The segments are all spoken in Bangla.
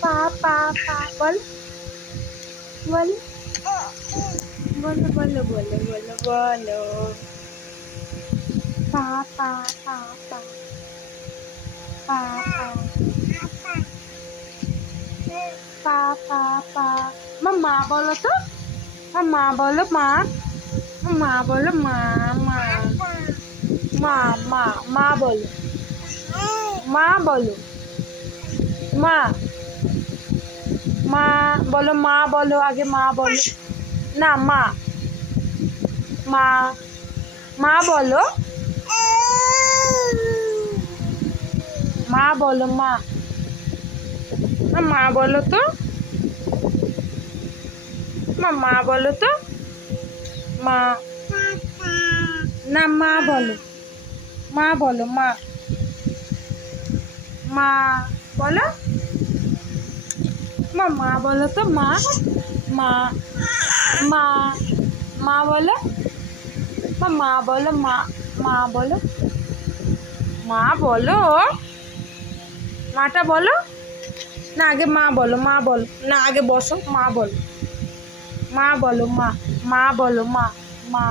পা পা পা বল বল বলো বলো বলো বলো বলো পা পা পা পা পা পা পা পা পা মা বলো তো মা বলো মা মা বলো মা মা মা মা মা বলো মা বলো মা মা বলো মা বলো আগে মা বলো না মা মা মা বলো মা বলো মা মা বলো তো মা বলো তো মা না মা বলো মা বলো মা মা বলো মা বলো তো মা মা মা মা বলো মা বলো মা বলো মা বলো মাটা বলো না আগে মা বলো না আগে বসো মা বলো মা বলো মা মা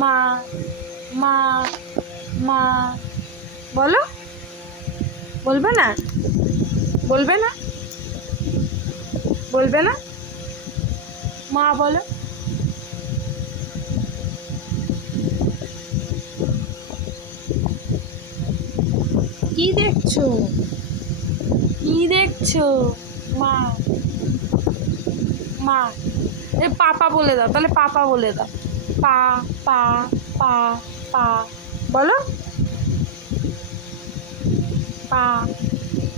মা মা মা বলো বলবে না বলবে না বলবে না মা বলো কি দেখছো মা মা এ পাপা বলে দাও তাহলে পাপা বলে দাও পা পা পা পা বলো পা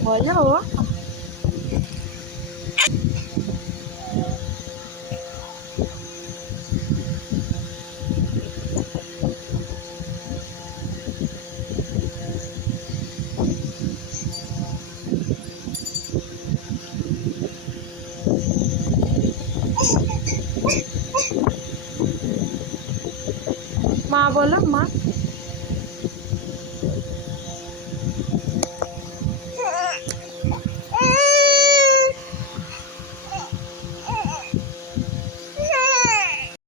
বলো মা বলো মা